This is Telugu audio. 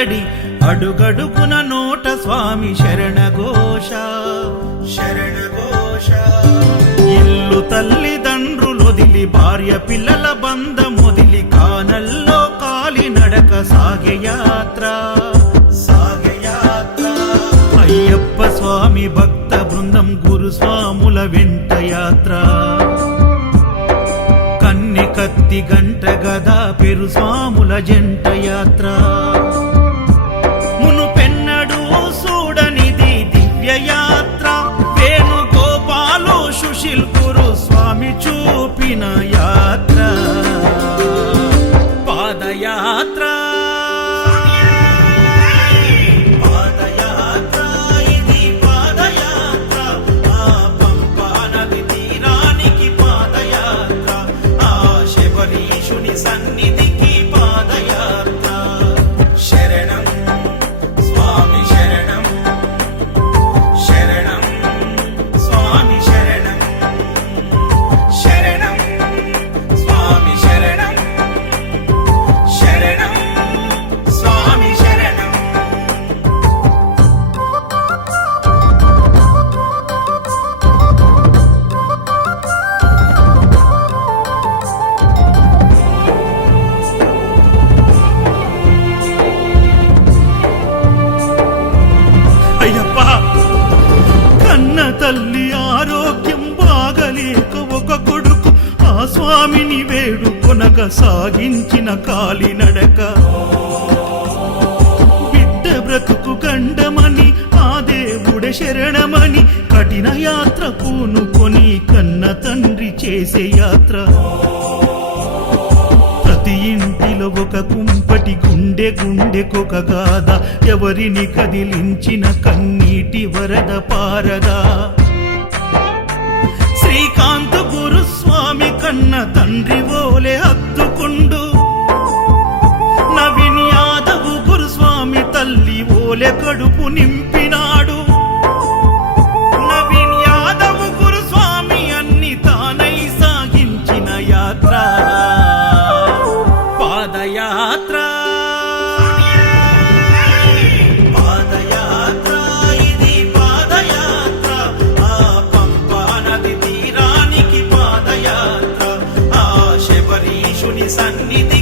సందడి అడుగడుగున నోట స్వామి శరణఘోష శరణఘోష. ఇల్లు తల్లిదండ్రులొదిలి భార్య పిల్లల బంధమొదిలి కానల్లో కాలి నడక సాగే యాత్ర సాగే యాత్ర. అయ్యప్ప స్వామి భక్త బృందం గురుస్వాముల వెంట యాత్ర. కన్నె కత్తి గంట గదా పెరు స్వాముల జంట యాత్ర. మునుపెన్నడూ చూడనిది దివ్య యాత్ర. వేణుగోపాలు సుశీల్ గురు స్వామి చూపిన యాత్ర పాదయాత్ర. సన్నిధికి పాదయాత్ర. శరణం స్వామి శరణం శరణం స్వామి శరణం శరణం స్వామి శరణం శరణం స్వామి శరణం. తల్లి ఆరోగ్యం బాగలేక ఒక కొడుకు ఆ స్వామిని వేడుకొనగా సాగించిన కాలినడక. బిడ్డ బ్రతుకు గండమని ఆ దేవుడే శరణమని కఠిన యాత్ర పూనుకొని కన్న తండ్రి చేసే యాత్ర. ప్రతి ఇంటిలో ఒక కుంపటి గుండె గుండెకొక గాథ. ఎవరిని కదిలించిన కన్నీటి వరద పారదా. శ్రీకాంత్ గురుస్వామి కన్న తండ్రి ఓలే హత్తుకుండు. నవీన్ యాదవ్ గురుస్వామి తల్లి ఓలే కడుపు నింపినాడు. నవీన్ యాదవ్ గురుస్వామి అన్ని తానై సాగించిన యాత్ర పాదయాత్ర. సన్నిధి